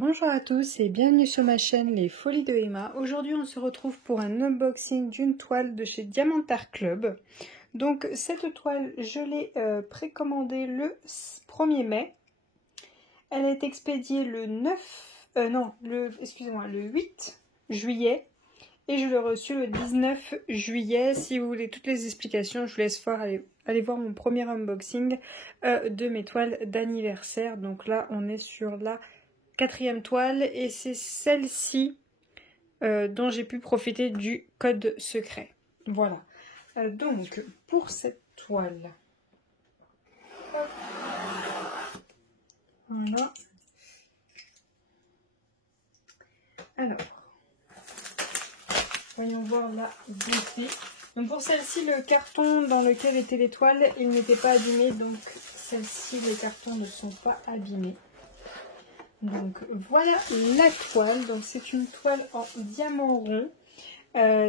Bonjour à tous et bienvenue sur ma chaîne Les Folies de Emma. Aujourd'hui on se retrouve pour un unboxing d'une toile de chez Diamant Art Club. Donc cette toile je l'ai précommandée le 1er mai. Elle a été expédiée le 8 juillet et je l'ai reçue le 19 juillet. Si vous voulez toutes les explications, je vous laisse aller voir mon premier unboxing de mes toiles d'anniversaire. Donc là on est sur la 4e toile et c'est celle-ci dont j'ai pu profiter du code secret. Voilà. Donc pour cette toile, hop, voilà. Alors, voyons voir la beauté. Donc pour celle-ci, le carton dans lequel étaient les toiles, il n'était pas abîmé. Donc celle-ci, les cartons ne sont pas abîmés. Donc voilà la toile. Donc c'est une toile en diamant rond.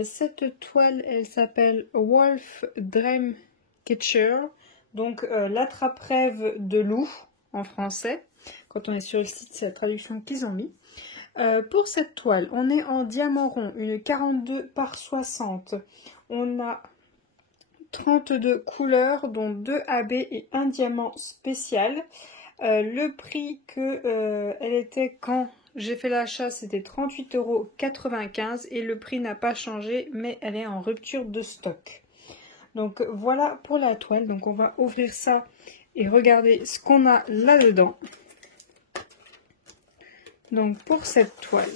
Cette toile, elle s'appelle Wolf Dream Catcher. Donc l'attrape-rêve de loup en français. Quand on est sur le site, c'est la traduction qu'ils ont mis. Pour cette toile, on est en diamant rond, une 42 par 60. On a 32 couleurs, dont 2 AB et un diamant spécial. Le prix que elle était quand j'ai fait l'achat, c'était 38,95 € et le prix n'a pas changé, mais elle est en rupture de stock. Donc voilà pour la toile. Donc on va ouvrir ça et regarder ce qu'on a là-dedans. Donc pour cette toile,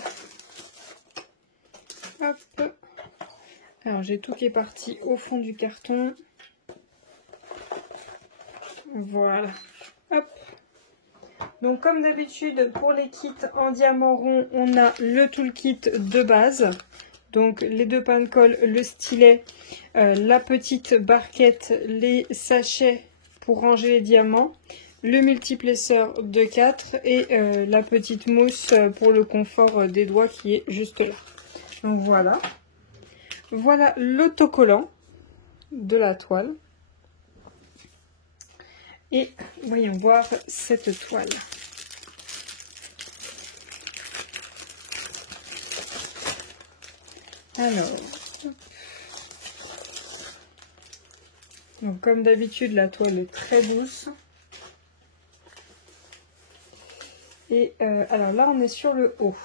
hop, alors j'ai tout qui est parti au fond du carton. Voilà, hop. Donc comme d'habitude pour les kits en diamant rond, on a le toolkit de base. Donc les 2 pains de colle, le stylet, la petite barquette, les sachets pour ranger les diamants, le multiplesseur de 4 et la petite mousse pour le confort des doigts qui est juste là. Donc voilà. Voilà l'autocollant de la toile. Et voyons voir cette toile. Alors, donc comme d'habitude, la toile est très douce. Et alors là, on est sur le haut.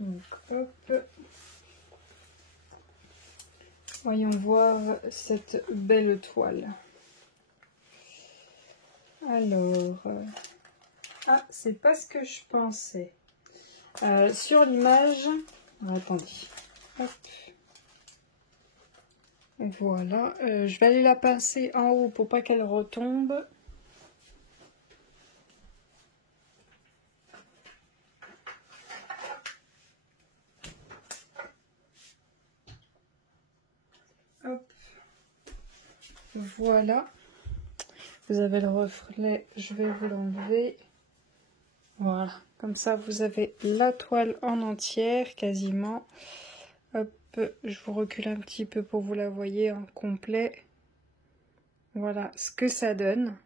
Donc, hop. Voyons voir cette belle toile. Alors, ah, c'est pas ce que je pensais. Sur l'image, attendez, hop. Voilà, je vais aller la pincer en haut pour pas qu'elle retombe. Hop. Voilà. Vous avez le reflet, je vais vous l'enlever. Voilà, comme ça vous avez la toile en entière quasiment. Hop, je vous recule un petit peu pour que vous la voyez en complet. Voilà ce que ça donne.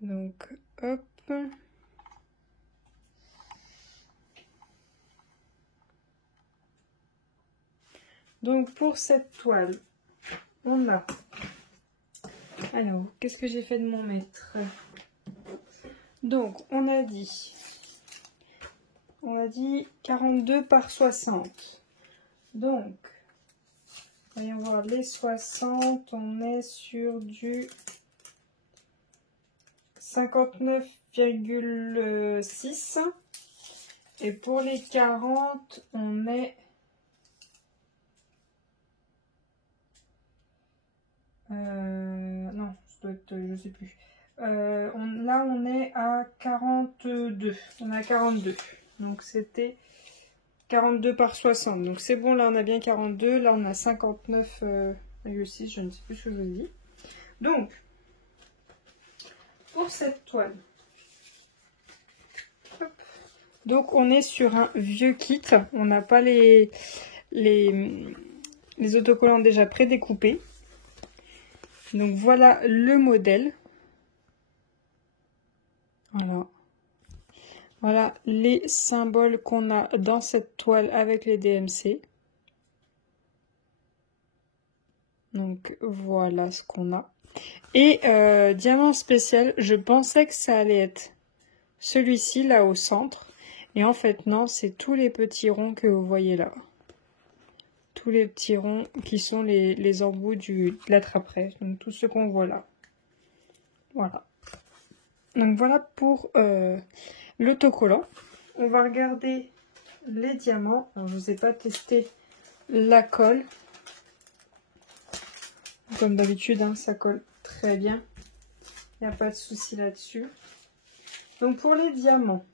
Donc, hop. Donc pour cette toile, on a... Alors, qu'est-ce que j'ai fait de mon maître? Donc, on a dit 42 par 60. Donc, voyons voir les 60, on est sur du 59,6. Et pour les 40, on est... non, ça doit être, je sais plus. Là, on est à 42. On est à 42. Donc, c'était 42 par 60. Donc, c'est bon. Là, on a bien 42. Là, on a 59,6. Je ne sais plus ce que je dis. Donc, pour cette toile. Hop. Donc, on est sur un vieux kit. On n'a pas les autocollants déjà prédécoupés. Donc, voilà le modèle. Voilà. Voilà les symboles qu'on a dans cette toile avec les DMC. Donc voilà ce qu'on a. Et diamant spécial, je pensais que ça allait être celui-ci là au centre. Et en fait non, c'est tous les petits ronds que vous voyez là. Tous les petits ronds qui sont les embouts de la trappe-rêve. Donc tout ce qu'on voit là. Voilà. Donc voilà pour l'autocollant. On va regarder les diamants. Alors, je ne vous ai pas testé la colle. Comme d'habitude, hein, ça colle très bien. Il n'y a pas de souci là-dessus. Donc pour les diamants,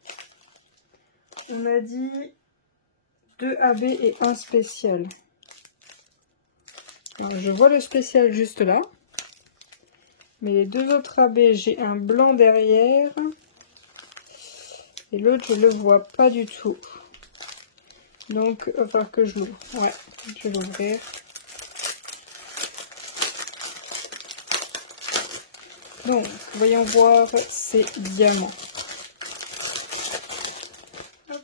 on a dit 2 AB et 1 spécial. Alors, je vois le spécial juste là. Mais les 2 autres AB, j'ai un blanc derrière. Et l'autre, je ne le vois pas du tout. Donc, il va falloir que je l'ouvre. Ouais, je vais l'ouvrir. Donc, voyons voir ces diamants. Hop.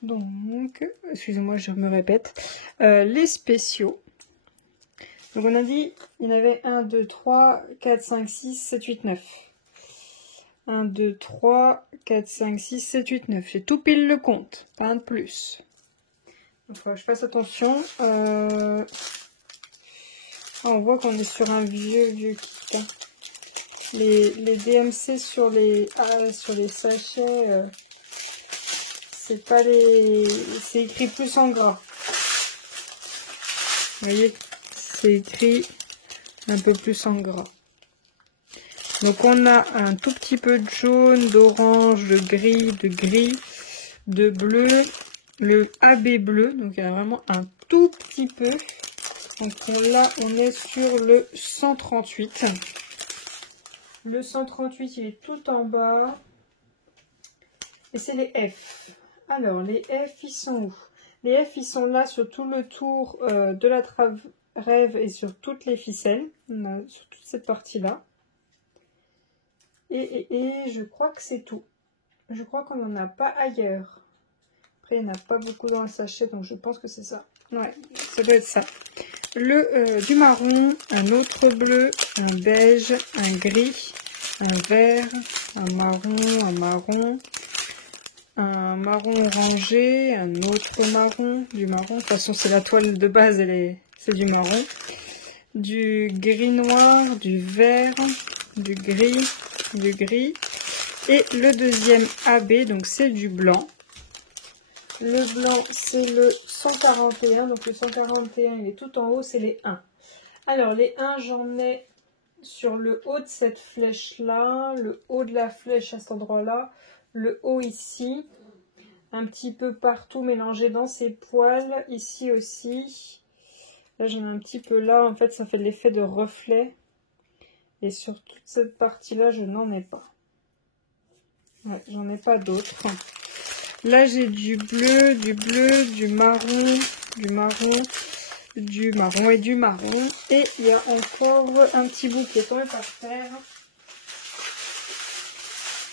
Donc, excusez-moi, je me répète. Les spéciaux. Donc, on a dit, il y en avait 1, 2, 3, 4, 5, 6, 7, 8, 9. 1, 2, 3, 4, 5, 6, 7, 8, 9. J'ai tout pile le compte, pas un de plus. Donc, il faut que je fasse attention. Ah, on voit qu'on est sur un vieux kit. Hein. Les DMC sur les sachets, c'est pas les... C'est écrit plus en gras. Vous voyez, c'est écrit un peu plus en gras. Donc on a un tout petit peu de jaune, d'orange, de gris, de bleu, le AB bleu, donc il y a vraiment un tout petit peu. Donc là on est sur le 138. Le 138 il est tout en bas. Et c'est les F. Alors les F ils sont où? Les F ils sont là sur tout le tour de la trave rêve et sur toutes les ficelles. On a sur toute cette partie là. Et je crois que c'est tout. Je crois qu'on n'en a pas ailleurs. Après, il n'y en a pas beaucoup dans le sachet, donc je pense que c'est ça. Ouais, ça doit être ça. Du marron, un autre bleu, un beige, un gris, un vert, un marron, un marron orangé, un autre marron, du marron. De toute façon, c'est la toile de base, c'est du marron. Du gris noir, du vert, du gris. Et le deuxième AB, donc c'est du blanc. Le blanc, c'est le 141. Donc le 141, il est tout en haut, c'est les 1. Alors les 1, j'en ai sur le haut de cette flèche-là, le haut de la flèche à cet endroit-là, le haut ici, un petit peu partout mélangé dans ces poils, ici aussi. Là, j'en ai un petit peu là. En fait, ça fait l'effet de reflet. Et sur toute cette partie-là, je n'en ai pas. Ouais, j'en ai pas d'autres. Là, j'ai du bleu, du marron, et du marron. Et il y a encore un petit bout qui est tombé par terre.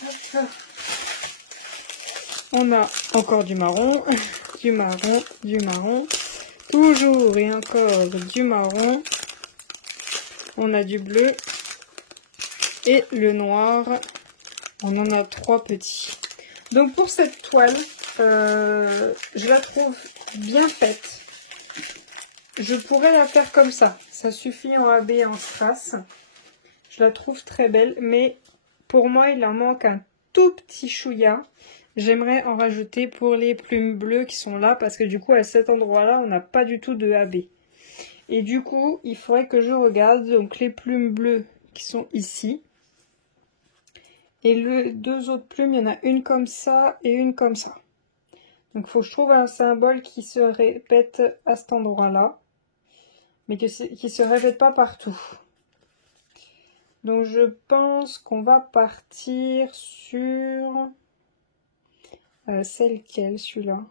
Hop. On a encore du marron, du marron. Toujours et encore du marron. On a du bleu. Et le noir. On en a 3 petits. Donc pour cette toile, je la trouve bien faite. Je pourrais la faire comme ça. Ça suffit en AB et en strass. Je la trouve très belle. Mais pour moi, il en manque un tout petit chouïa. J'aimerais en rajouter pour les plumes bleues qui sont là. Parce que du coup, à cet endroit-là, on n'a pas du tout de AB. Et du coup, il faudrait que je regarde. Donc les plumes bleues qui sont ici. Et les 2 autres plumes, il y en a une comme ça et une comme ça. Donc il faut que je trouve un symbole qui se répète à cet endroit-là. Mais qui ne se répète pas partout. Donc je pense qu'on va partir sur... c'est lequel celui-là?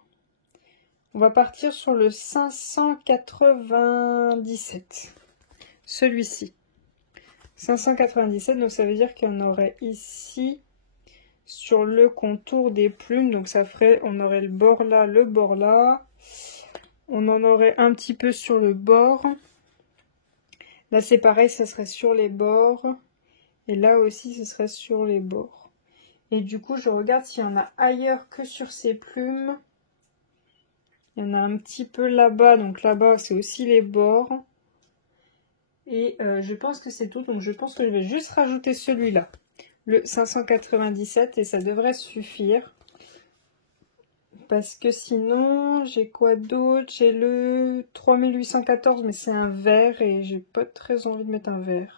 On va partir sur le 597. Celui-ci. 597, donc ça veut dire qu'il y en aurait ici sur le contour des plumes. Donc ça ferait, on aurait le bord là, le bord là. On en aurait un petit peu sur le bord. Là c'est pareil, ça serait sur les bords. Et là aussi, ce serait sur les bords. Et du coup, je regarde s'il y en a ailleurs que sur ces plumes. Il y en a un petit peu là-bas. Donc là-bas, c'est aussi les bords. Et je pense que c'est tout. Donc je pense que je vais juste rajouter celui-là. Le 597. Et ça devrait suffire. Parce que sinon, j'ai quoi d'autre? J'ai le 3814. Mais c'est un vert. Et j'ai pas très envie de mettre un vert.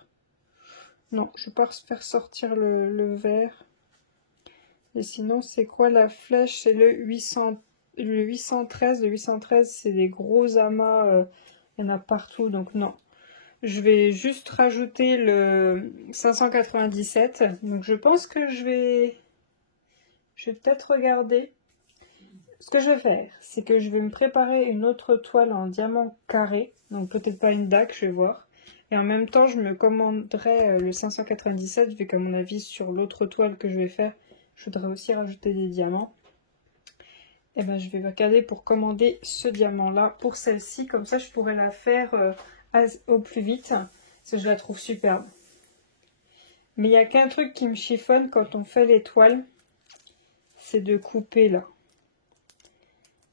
Non, je vais pas faire sortir le vert. Et sinon, c'est quoi la flèche? C'est le 813. Le 813, c'est des gros amas. Il y en a partout, donc non. Je vais juste rajouter le 597. Donc je pense que je vais peut-être regarder. Ce que je vais faire, c'est que je vais me préparer une autre toile en diamant carré. Donc peut-être pas une dague, je vais voir. Et en même temps, je me commanderai le 597, vu qu'à mon avis, sur l'autre toile que je vais faire, je voudrais aussi rajouter des diamants. Et ben, je vais regarder pour commander ce diamant-là pour celle-ci. Comme ça, je pourrais la faire au plus vite, parce que je la trouve superbe. Mais il n'y a qu'un truc qui me chiffonne quand on fait les toiles, c'est de couper là.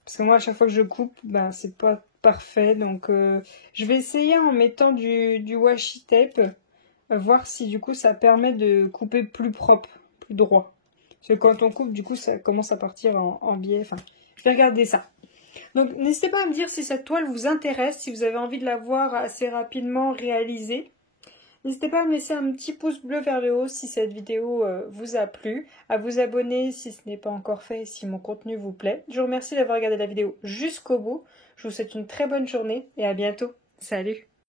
Parce que moi, à chaque fois que je coupe, ben, c'est pas parfait. Donc, je vais essayer en mettant du washi tape, voir si du coup ça permet de couper plus propre, plus droit. Parce que quand on coupe, du coup, ça commence à partir en biais. Enfin, je vais regarder ça. Donc, n'hésitez pas à me dire si cette toile vous intéresse, si vous avez envie de la voir assez rapidement réalisée. N'hésitez pas à me laisser un petit pouce bleu vers le haut si cette vidéo vous a plu, à vous abonner si ce n'est pas encore fait et si mon contenu vous plaît. Je vous remercie d'avoir regardé la vidéo jusqu'au bout. Je vous souhaite une très bonne journée et à bientôt. Salut!